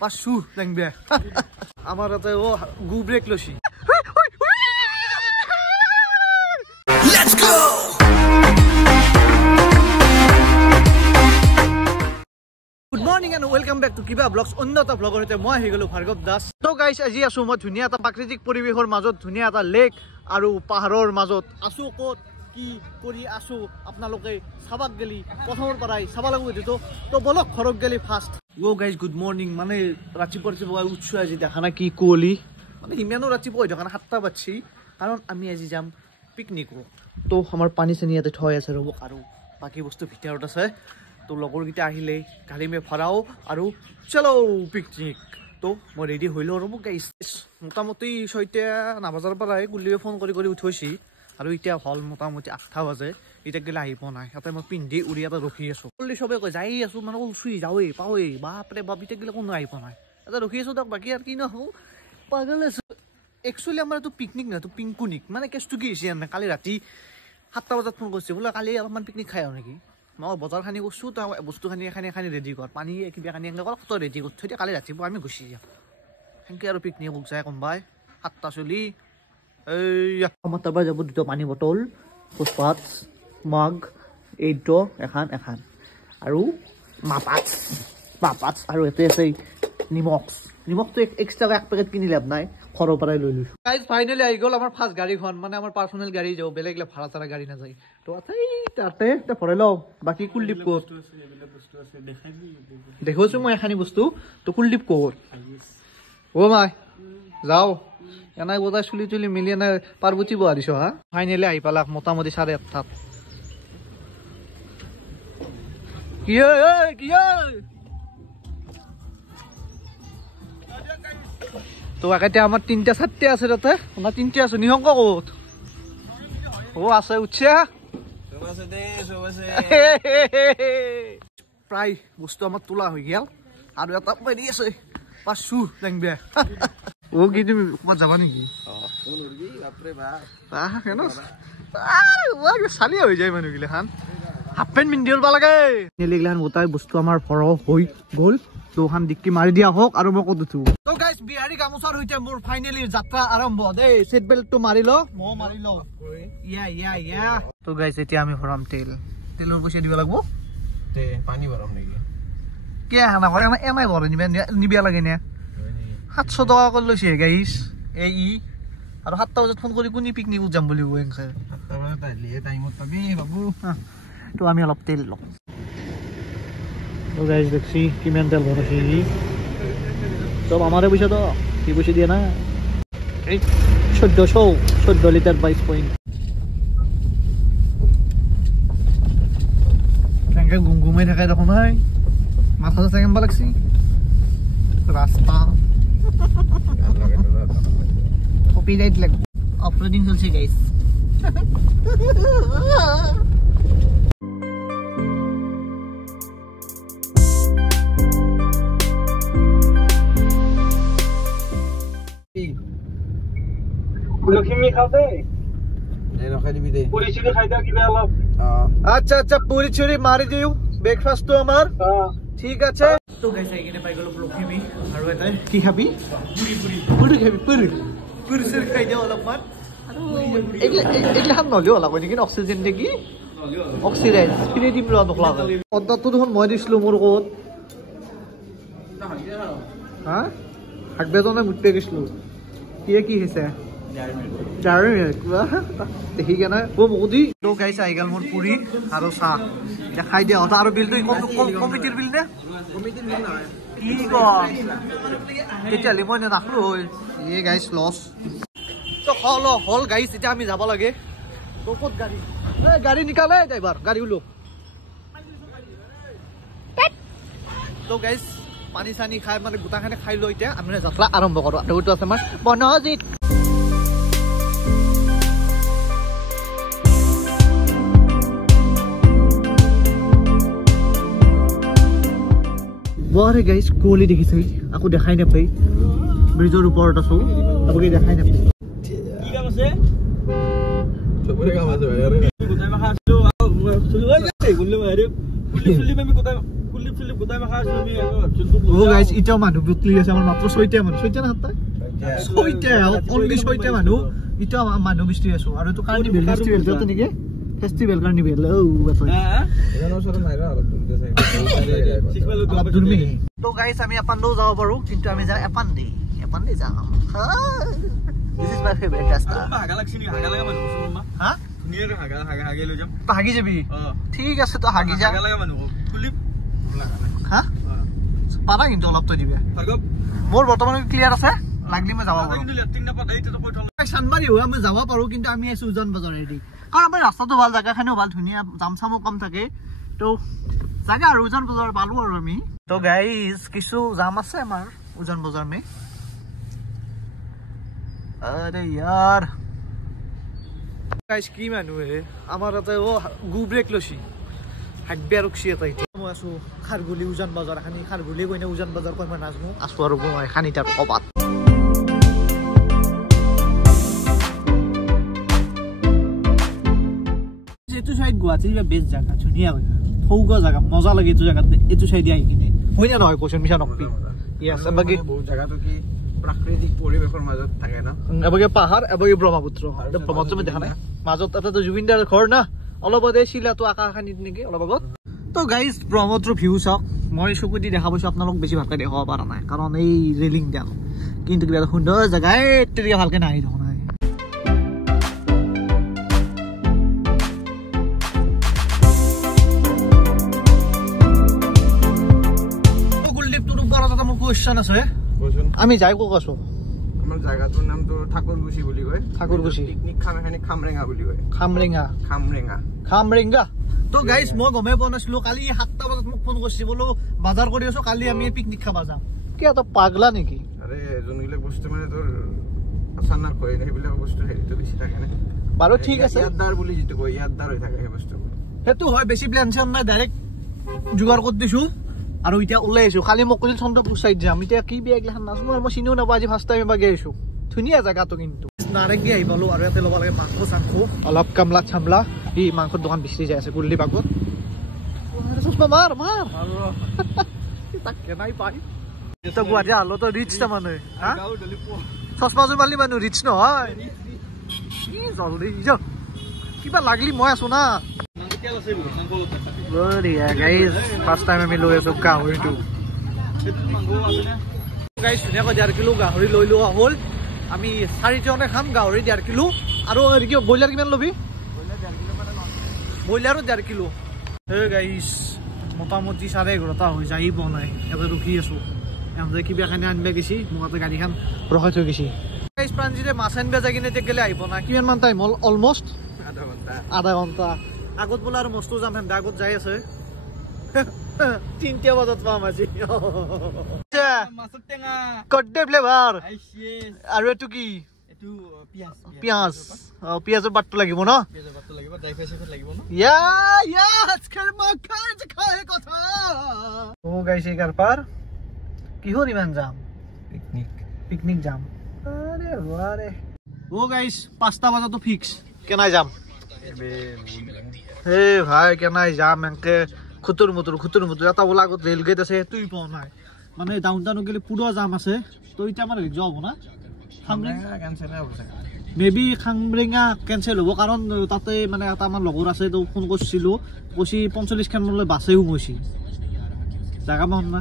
পাঁচশো জানবে আমার হাতে ও গু ব্রেক লছি let's go good morning and welcome back to কিবা ব্লগস অন্যতা ব্লগৰ হতে মই হৈ গলো ভাৰ্গৱ দাস তো গাইস আজি আছো মই ধুনিয়া এটা প্ৰাকৃতিক পৰিৱেশৰ মাজত ধুনিয়া এটা লেক আৰু পাহাৰৰ মাজত আছো ক'ত কি কৰি আছো আপোনালোকে চাবাক গলি প্ৰথমৰ পৰাই চাবা লাগিব দিতো তো বলক ঘৰক গলি ফাৰ্ষ্ট ও গাইস গুড মৰ্নিং মানে ৰাতিপুৱা উঠছো আজি দেখা না কি কোলি মানে ইমানো ৰাতিপুৱা হৈ থকা না 7টা বাজছি কাৰণ আমি আজি যাম পিকনিক তো আমাৰ পানী চানি ইয়াতে থৈ আছে ৰব আৰু বাকি বস্তু ভিতৰত আছে তো লগৰ গিটা আহিলে গাড়ী মে ভৰাও আৰু চলো পিকনিক তো মই ৰেডি হইলো ৰব গাইস মোটামুটি 6টা না বাজাৰ পৰাই গুলিয়ে ফোন কৰি উঠৈছি আৰু এতিয়া হল মোটামুটি 8টা বাজে এটা গেলে আহিব নাই এটা মই পিন্ধি উৰি এটা ৰখি আছো কলি সবে কয় যাই আছো মানে উলছুই যাওৱে পাওৱে বাপৰে বাপ এটা গেলে কোনো আহিব নাই এটা ৰখি আছো তাক বাকি আৰু কি ন হও পাগল আছো একচুয়ালি আমাৰ তো পিকনিক না তো পিংকুনিক মানে কেছটো কি হৈছে না কালি ৰাতি 7টা বজাত ফোন কৰিছে বোলে কালি অলপমান পিকনিক খাই আও নেকি মই বজাৰ খানি কৈছো তা বস্তু খানি ৰেডি কৰ পানী কিবা খানি এনেকৈ কত ৰেডি কৰি থৈ দিয়া কালি ৰাতিপুৱা আমি গুচি যাম হেনকে আৰু পিকনিক বুক যায় কোনবাই 7টা চলি এই আমাৰ তাৰপৰা যাব দুটা পানী বটল পুষ্পাত মগ এইটো এখন আৰু মাপাচ আৰু এতে আছে নিমখটো এক্সট্ৰা এক পেকেট কিনি লাভ নাই ঘৰৰ পৰাই লৈ লৈছো গাইজ ফাইনালি আহি গ'ল আমাৰ ফাৰ্ষ্ট গাড়ীখন মানে আমাৰ পাৰ্সোনেল গাড়ী যাব বেলেগলে ভাড়া তাৰা গাড়ী নাযায় তো তাতে ভৰাই লওঁ বাকি কুলদীপ ক'ত দেখোছো মই এখানি বস্তু তো কুলদীপ ক'ত ও মাই যাও এনাই বোধা চুলি মিলি এনে পাৰ্বতী বোৱা দিছ হা ফাইনেলি আহি পালাক মোটামুটি 8:30 কি তো এতিয়া আমাৰ 3টা 7টা আছে তাতে না 3টা আছে নিহংক ক'ত ও আছে উঠছে প্ৰায় বস্তু আমাৰ তোলা হৈ গেল আৰু এটা পাৰি আছে পাঁচশো জানবে ও কি তুমি ক'ত যাবা নেকি চালি হৈ যায় মানুহগিলা খান হাফ পেণ্ট পিন্ধি দিব লাগে নেলিগিলাখান গোটাই বস্তু আমাৰ ভৰ হৈ গ'ল তো খান ডিক্কি মাৰি দিয়া হওক আৰু মই ক'ত উঠো তো গাইস বিহাৰী গামোচাৰ সৈতে মোৰ ফাইনেলি যাত্ৰা আৰম্ভ দেই সেট বেল্টটো মাৰি ল মই মাৰি ল ইয়া তো গাইস এতিয়া আমি ভৰাম তেলৰ পইচা দিব লাগিব তে পানী ভৰাম নেকি কে হানা কৰে এনাই ভৰে নিবিয়া লাগে নে 700 টকা কৰি লৈছে গাইস এই আৰু 7টা বজাত ফোন কৰি কোনি পিকনিকত যাম বুলি কৈ আছে 7টা বজাত আহিলে টাইমত পাবি বাবু তো আমি অলপ তেল লওঁ তো গাইস দেখছি কিমান তেল ভৰাইছে সব আমাৰে পইচা তো কি পইচা দিয়া না 14 লিটাৰ 22 পইণ্ট কেনেকে গুমগুমাই থাকে দেখোন নাই মাথাটো চেকেম্ব লাগছি রাস্তা কপিরাইট লাগ অপারেটিং চলছে গাইস লক্ষ্মী খাওতে এই রখাই দিবি দে পুরি চুরি খাই দাও কিবা অলপ আচ্ছা পুরি চুরি মারি দিও ব্রেকফাস্ট তো আমার ঠিক আছে তো গাইস এইখানে পাই গেল লক্ষ্মী আৰু এটা কি খাবি পুৰি খাবি পুৰি চুৰি খাই দাও অলপমান আৰু এইগিলা খান নলিও অলপ নেকি অক্সিজেন দেখি অক্সিডাইজ ফিৰে দিম ৰ নকলা অৰ্ডাৰটো দেখোন মই দিছিলো মোৰ ক'ত হা হাকবেজনে মুটে গৈছিলো কি হৈছে দেখি কেনে ও মুদি তো গাইস আহি গেল মোৰ পুৰি আৰু চাহ এটা খাই দিয়া হতা আৰু বিলটো কমিটিৰ বিল নে কমিটিৰ বিল নহয় কি কম কেতিয়ালে মই নাখলো এই গাইস লস তো হল গাইস এটা আমি যাব লাগে তো ক'ত গাড়ী নিকালে ড্ৰাইভাৰ গাড়ী উলো তো গাইস পানী চানি খাই মানে গোটাখানে খাই লৈ এতিয়া আমি যাত্ৰা আৰম্ভ কৰো আৰু এইটো আছে আমাৰ Banajit Wah, guys, kuali dekhi sih. Aku dekhai na pai. Bridge উপৰত আছো. Aku dekhai na pai. কি কাম আছে? চবৰে কাম আছে ভাই। গোটাই মাখা আছো গাইজ এতিয়াও মানুহ বুকলি আছে আমাৰ মাত্ৰ 6টা মানুহ 6টা না 7টা 6টা অনলি 6টা মানুহ এতিয়াও মানুহ বিস্তি আছো আৰু তো কাৰ্নিভেল ফেষ্টিভেল যাতে নেকি ফেষ্টিভেল কাৰ্নিভেল ও বাত তো গাইজ আমি এপান্ডো যাব পাৰো কিন্তু আমি যা এপান্ডি যাম This is my favorite rasta. Haga lagsi ni haga laga manu musulma. Ha? Near haga lo jam. To hagi jabi. ঠিক আছে তো hagi ja. Haga laga manu. Kulip. Ha? Para কিন্তু অলপ তো দিবে। Fargop. মোৰ বৰ্তমান ক্লিয়াৰ আছে। লাগলি মই যাব পাৰো। কিন্তু লেটিং না পাই তো কই থম। সানবাৰী হৈ আমি যাব পাৰো কিন্তু আমি আছো উজান বজাৰ ৰেডি। কাৰণ আমাৰ ৰাস্তাটো ভাল জায়গা খানেও ভাল ধুনিয়া জামসামো কম থাকে। তো জায়গা আৰু উজান বজাৰ পালো আৰু আমি। তো গাইস কিছু জাম আছে আমাৰ উজান বজাৰ মে। अरे यार गाइस की मानु है আমার আতে ও গু ব্রেক লছি হাগবে রুকছি এটাই মই আছো খারগুলি উজান বাজার খানি খারগুলি কইনা উজান বাজার কই মই নাজমু আসু আর মই খানিটার কবাত যেতু সাইড গুয়াহাটি বা বেস্ট জায়গা ধুনিয়া জায়গা থৌগা জায়গা মজা লাগে এতু জায়গাতে এতু সাইডে আই কিনে হইনা নহয় কোশ্চেন মিছা নকবি ইয়াস বাকি বহুত জায়গা তো কি प्राकृतिक परिवेशৰ মাজত থাকে না এবাগে পাহাৰ এবাগে ব্ৰহ্মপুত্ৰ ব্ৰহ্মপুত্ৰ মে দেখা নাই মাজত এটা তো জুবিনদাৰ ঘৰ না অলপতে শিলাটো আকাশখানিত নেকি অলপ আগত তো গাইস ব্ৰহ্মপুত্ৰ ভিউ চাওক মই চকুদি দেখা পাইছো আপোনালোক বেছি ভালকে দেখাব পৰা নাই কাৰণ এই ৰেলিং ডাল কিন্তু কিবা সুন্দৰ জায়গা এতৰিয়া ভালকে নাই দেখোন নাই তো গুলদীপ তোৰ ওপৰত এটা মোৰ কোৱেশ্চন আছে আমি যাই কোক আছো আমাৰ জায়গাটোৰ নামটো ঠাকুৰগুছি বুলি কয় ঠাকুৰগুছি পিকনিক খামখানি খামৰেঙা বুলি কয় খামৰেঙা তো গাইস মই গমে পোৱা নাছিলো কালি 7টা বজাত মোক ফোন কৰিছি বলো বাজাৰ কৰি আছো কালি আমি পিকনিক খাবা যাম কি এটা পাগলা নেকি আৰে জনগিলে বস্তু মানে তোৰ আছানা কয় সেইবিলাক বস্তু হেৰিটো বেছি থাকে না বাৰু ঠিক আছে ইয়াদদাৰ বুলি যেটো কয় ইয়াদদাৰ হৈ থাকে সেই বস্তু হেতু হয় বেছি প্ল্যান নাই ডাইৰেক্ট জুগাৰ কৰি দিছো আৰু ইটা ওলাই আছো খালি মোক কইল চন্দ্ৰপুৰ সাইড যাম ইটা কি বেগ লহন নাজমু আৰু মই চিনিও না বাজি ফাৰ্স্ট টাইম বাগে আইছো ধুনিয়া জায়গাটো কিন্তু নাৰেঙ্গি আই পালো আৰু এতে লব লাগে মাংস চাংখো অলপ কামলা চামলা ই মাংসৰ দোকান বিচৰি যায় আছে গুল্লি বাগত সুস্মা মাৰ তাকে নাই পাই এটা গুৱাহাটী হালত ৰিচ তা মানে হা চশমাজুৰ মালি মানুহ ৰিচ নহয় কি জলদি যা কিবা লাগলি মই আছো না বঢ়িয়া গাইস ফার্স্ট টাইম আমি লৈ আছো গাহৰিটো গাইস ধুনীয়াকৈ 1.5 কিলো গাহৰি লৈ লোৱা হ'ল আমি 4 জনে খাম গাহৰি 1.5 কিলো আৰু কি বইলাৰ কিমান লবি বইলাৰো 1.5 কিলো হে গাইস মোটামুটি 11:30টা হৈ যাই বনাই এবে ৰখি আছো এমদে কিবা খানে আনবে গেছি মুগাতে গাড়ীখন ৰখাই থৈ গেছি গাইস প্ৰাঞ্জিৰে মাছ আনবে যাই কিনে তেকেলে আহিব না কিমান মান টাইম হল অলমোস্ট আধা ঘন্টা আগত বলা আৰু মস্ত যাম হেম আগত যাই আছে 3টা বজাত পাম আজি মাছৰ টেঙা কড্ডে ফ্লেভাৰ আৰু এটো কি এটো পিয়াজ পিয়াজৰ বাটটো লাগিব ন পিয়াজৰ বাটটো লাগিব ড্রাই ফ্রাইছ লাগিব ন আজকের মাখাজ খায় কথা ও গাইস এগার পার কি হরি মান যাম পিকনিক যাম আরে বারে ও গাইস 5টা বাজা তো ফিক্স কেনাই যাম হে ভাই কেনাই যাম এনকে খুতুর মুতুর এটা ওলা আগত রেল গেট আছে তুই পাও নাই মানে ডাউনটাউন গেলে পুরো জাম আছে তো এটা আমার যাব না খামরেঙা ক্যান্সেল হ'ব মেবি খামরেঙা ক্যান্সেল হ'ব কাৰণ তাতে মানে এটা আমাৰ লগৰ আছে তো ফোন কৰিছিলো কৈছি 45 খান মলৈ বাসে সোমৈছি জাগা মন না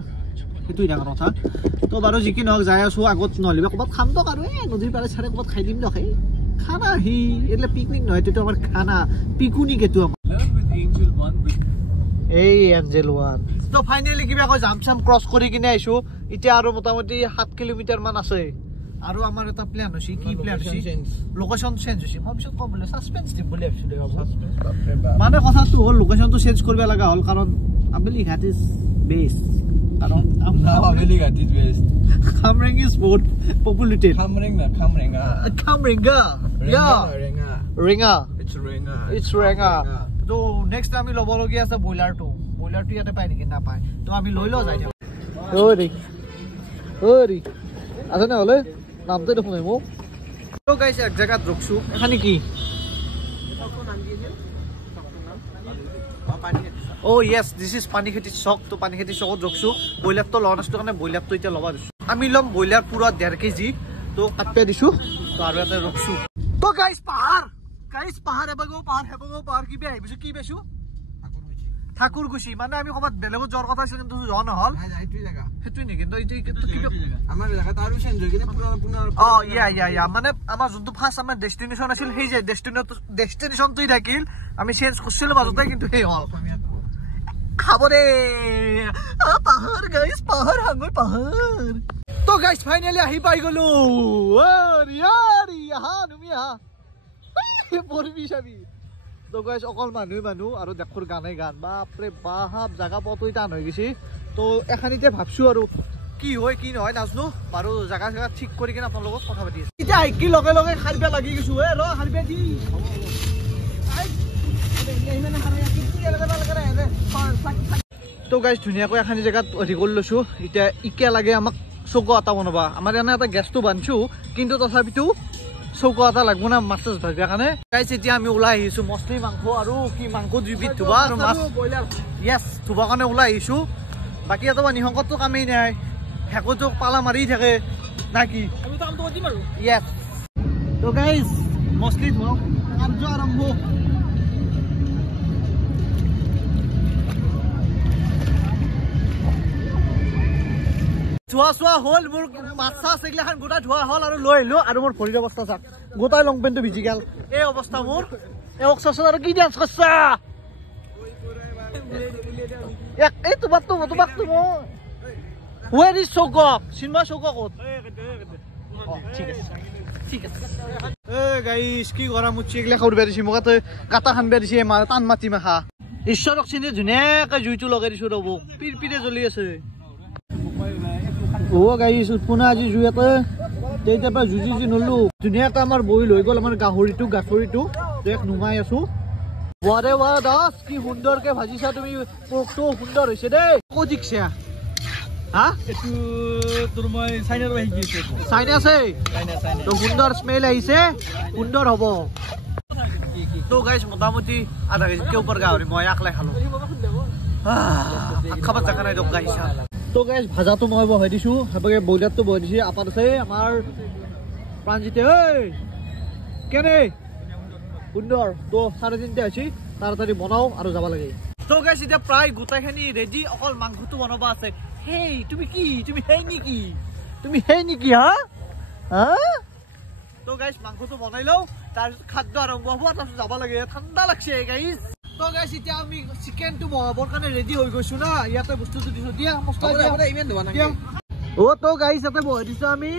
সেইটোই ডাঙৰ কথা তো বাৰু যি কি নহক যাই আছো আগত নলিবা কবাত খাম তো আৰু নদীৰ পাৰে ছাৰে কবাত খাই দিম দখে খানা হি એટલે পিকনিক নহয় তো আমাৰ খানা পিকুনি কেটো এই এঞ্জেল ওয়ান তো ফাইনালি কিবা কয় জামসাম ক্রস কৰি কিনে আইছো এতিয়া আৰু মোটামুটি 7 কিলোমিটাৰ মান আছে আৰু আমাৰ এটা প্ল্যান হৈছে কি প্ল্যান হৈছে লোকেশন চেঞ্জ হৈছে মই পিছত কম বলে সাসপেন্স দিম বলে ভাবিছিলো মানে কথাটো হল লোকেশনটো চেঞ্জ কৰিব লাগা হল কাৰণ আবেলি ঘাট ইজ বেস্ট কাৰণ আবেলি ঘাট ইজ বেস্ট খামৰেঙা ইজ বহুত পপুলেটেড খামৰেঙা ৰেঙা ইটস ৰেঙা তো নেক্সট আমি লব লগিয়া আছে বয়লাৰটো ইয়াতে পাই নেকি না পায় তো আমি লৈ ল যাই ওৰি আছে না হলে নামতে দেখুন মো তো গাইস এক জায়গা রুকছু এখানে কি Oh yes, this is Panikheti Chowk. To Panikheti Chowk joksu. Boiler to low nastu kane boiler to ite loba disu. Ami lom boiler pura 1.5 kg. To katpe disu. To aru ate roksu. To guys pahar. Guys pahar hebago pahar ki be bisu ki besu? Thakurguchi. Mane ami khobat belego jor kotha asil kintu jon hol. এইটোই জায়গা Hetui ni kintu ite ki আমার জায়গাটা আরো change হই কিনে পুনা Oh yeah. Mane amar juntu first amar destination asil hei je destination tui thakil. Ami change korsilu majote kintu hei hol. খাবরে পাহাড় guys পাহাড় হাঙ্গর পাহাড় তো গাইস ফাইনালি আহি পাই গলো ইয়ারি হা তুমি হা পরবি সবই তো গাইস অকল মানুহ আৰু দেখুৰ গানে গান বাপৰে বাপ জাগা পতই টান হৈ গেছি তো এখানিতে ভাবছো আৰু কি হয় কি নহয় নাজনো বাৰু জাগা ঠিক কৰি কিনে আপোনাৰ লগত কথা পাতি আছো এতিয়া কি লগে লগে খাৰিবা লাগি গেছো এ ৰ খাৰিবা দি তো গাইস ধুনিয়াকৈ এখানি জায়গাত অধি কৰি লৈছো এতিয়া ইকে লাগে আমাক চৌকা এটা বনাবা আমাৰ এনে এটা গেছটো বানছো কিন্তু তথাপিতো চৌকা এটা লাগব না মাছ ধৰিবা কাৰণে গাইস এতিয়া আমি ওলাই আহিছো মছলি মাংস আৰু কি মাংস দুবিধ ধুবা আৰু মাছ ব্ৰইলাৰ ইয়েস ধুবা কাৰণে ওলাই আহিছো বাকি এটা নিহংকটো কামেই নাই হেকোটো পালা মাৰি থাকে নাকি আমি তো কামটো কৰিম আৰু ইয়েস তো গাইস মছলি ধুৱা কাৰ্য আৰম্ভ ধোৱা হল মোৰ মাছা সেগলাখান গোটা ধোৱা হল আৰু লৈ আহিলো আৰু মোৰ ভৰিৰ অৱস্থা চাক গোটাই লং পেন্টটো ভিজি গেল এই অৱস্থা মোৰ এই অক্সছ আৰু কি ডান্স কৰছা এই তোমাক ৱেৰ ইজ চৌকক চিনমা চৌকক ক'ত ঠিক আছে এ গাইস কি গৰম উঠছি এগলা খাউৰ বেৰিছি মোক কাটা খান বেৰিছি মাৰ টান মাটি মাখা ঈশ্বৰক চিনি ধুনীয়াকৈ জুইটো লগাই দিছো ৰ'ব পিৰপিৰে জ্বলি আছে ও গাইস উৎপনা আজি জুইতে তেইটা পা জুজি নলু ধুনীয়াকৈ আমাৰ বইল হৈ গ'ল আমাৰ গাহৰিটো দেখ নুমাই আছো ওয়াৰে ওয়া দাস কি সুন্দৰকে ভাজিছা তুমি পোকটো সুন্দৰ হৈছে দে কোজিকছা হা এটু তোৰ মই চাইনাৰ বাহি গিছে চাইনা আছে তো সুন্দৰ স্মেল আহিছে সুন্দৰ হ'ব তো গাইস মোটামুটি আধা কেজি ওপৰ গাহৰি মই আকলাই খালো খাবার জায়গা নাই দক গাইস তো গাইস ভাজাটো মই বহাই দিছো হেবাগে বইলাৰটো বহাই দিছি আপাত আছে আমাৰ প্ৰাঞ্জিতে এই কেনে সুন্দৰ তো 3:30 আছে তাড়াতাড়ি বনাও আৰু যাব লাগে তো গাইস এটা প্ৰায় গোটাইখানি ৰেডি অকল মাংসটো বনাবা আছে হেই তুমি হেই নেকি হা তো গাইস মাংসটো বনাই লও তাৰ খাদ্য আৰম্ভ হ'ব তাৰ যাব লাগে ঠাণ্ডা লাগছে গাইস তো গাইস এতিয়া আমি চিকেনটো বনাবৰ কাৰণে ৰেডি হৈ গৈছো না ইয়াতে বস্তুটো দিছো দিয়া মছলা দিয়া ইমান দোৱা নাই ও তো গাইস ইয়াতে বহাই দিছো আমি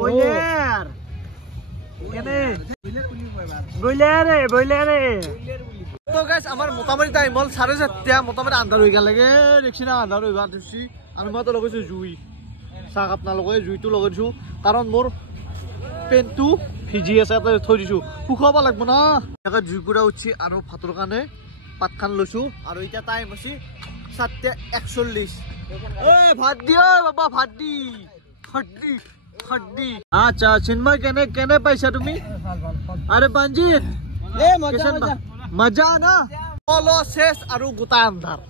বইলাৰ কেনে ব্ৰইলাৰ তো গাইস আমাৰ মোটামুটি টাইম হল 7:30 মোটামুটি আন্ধাৰ হৈ গেল লাগে দেখছি না আন্ধাৰ হৈ গেল দিছি আৰু মই তো লগাইছো জুই চাহ আপোনালোকে জুইটো লগাইছো কাৰণ মোৰ পেনটো ভিজি আছে তাতে থৈ দিছো শুকাব লাগিব না এটা জুইকুৰা উঠছি আৰু ভাতৰ কাৰণে পাত খান লৈছো আৰু এতিয়া টাইম হৈছে 7:41 এই ভাত দি বাবা ভাত দি আচ্ছা চিন্ময় কেনে পাইছা তুমি আরে বাঞ্জিত এ মজা না অলপ শেষ আৰু গোটা আন্ধাৰ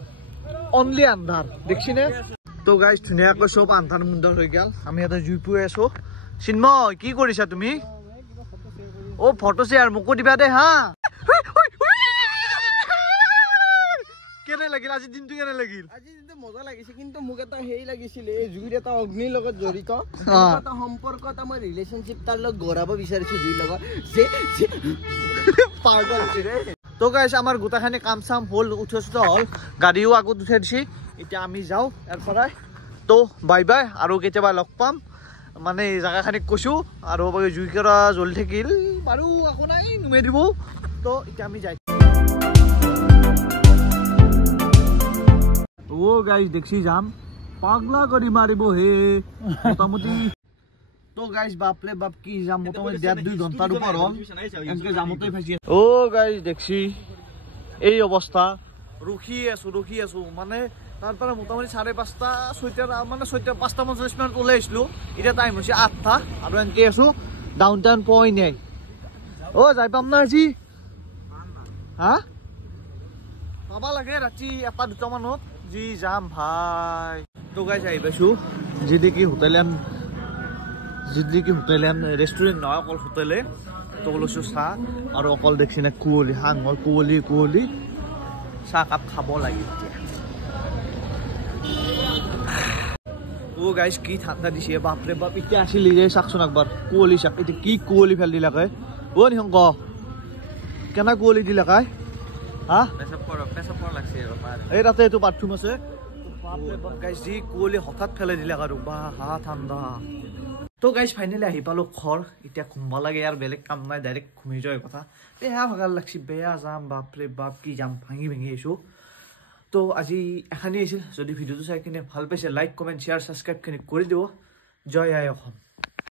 অনলি আন্ধাৰ দেখছিনে তো গাইস ধুনীয়াকৈ সব আন্ধাৰ মুন্ধাৰ হৈ গেল আমি এটা জুই পুৱাই আছো চিন্ময় কি কৰিছা তুমি ও ফটো শেয়ার মোকো দিবা দে হা কেনে লাগিল আজি দিনটো কেনে লাগিল আজি দিনটো মজা লাগিছে কিন্তু মোক এটা হেই লাগিছিল এই জুইৰ এটা অগ্নিৰ লগত জড়িত এটা সম্পৰ্ক এটা মই ৰিলেশনশিপ তাৰ লগত গৰাব বিচাৰিছো জুইৰ লগত যে পাগল ৰে তো গাইস আমাৰ গোটাখানি কাম চাম হল উঠছটো হল গাড়ীও আগত উঠাই দিছি এতিয়া আমি যাও ইয়াৰ পৰাই তো বাই বাই আৰু কেতিয়াবা লগ পাম মানে জায়গাখানি কৈছো আৰু জুইকৰা জ্বলি থাকিল বাৰু আকৌ নাই নুমে দিব তো এতিয়া আমি যাই ও গাইস দেখছি যাম পাগলা কৰি মাৰিব হে মোটামুটি তো গাইস বাপলে বাপ কি যাম মোটামুটি 1.5-2 ঘন্টাৰ ওপৰ হল এনেকে যামতেই ফাঁচি ও গাইস দেখছি এই অৱস্থা ৰখি আছো মানে তারপরে মোটামুটি 5:30 মানে 5:50 মিনিট ওলাই আসলো এটা টাইম হচ্ছে 8টা আৰু এনেকে আছো ডাউন টাউন পই নাই ও যাই পাম না আজি হা পাবা লাগে ৰাতি 1-2 মানত যি যাম ভাই তো গাইছ আহি পাইছোঁ জিডিকি হোটেল ৰেষ্টুৰেণ্ট নহয় অকল হোটেলে তো লৈছোঁ চাহ আৰু অকল দেখছি না কুঁৱলী হাঙৰ কুঁৱলী চাহ কাপ খাব লাগে ও গাইছ কি ঠাণ্ডা দিছে বাপৰে বাপ এতিয়া আছিল যে চাকচোন একবাৰ কুঁৱলী চাক এতিয়া কি কুঁৱলী ফেল দিলাকে অ নিহংক কেনে কুঁৱলী দিলাকাই হা এই তাতে এইটো বাথৰুম আছে বাপৰে বাপ গাইছ যি কুঁৱলী হঠাৎ ফেলাই দিলাক আৰু বা হা ঠাণ্ডা তো গাইছ ফাইনেলি আহি পালোঁ ঘৰ এতিয়া ঘুমবা লাগে আৰু বেলেগ কাম নাই ডাইৰেক্ট ঘুমি যোৱাৰ কথা বেয়া ভাগাৰ লাগছি বেয়া যাম বাপৰে বাপ কি যাম ভাঙি আহিছোঁ তো আজি এখানেই আছিল যদি ভিডিঅ'টো চাই কিনে ভাল পাইছে লাইক কমেণ্ট শ্বেয়াৰ ছাবস্ক্ৰাইবখিনি কৰি দিব জয় আই অসম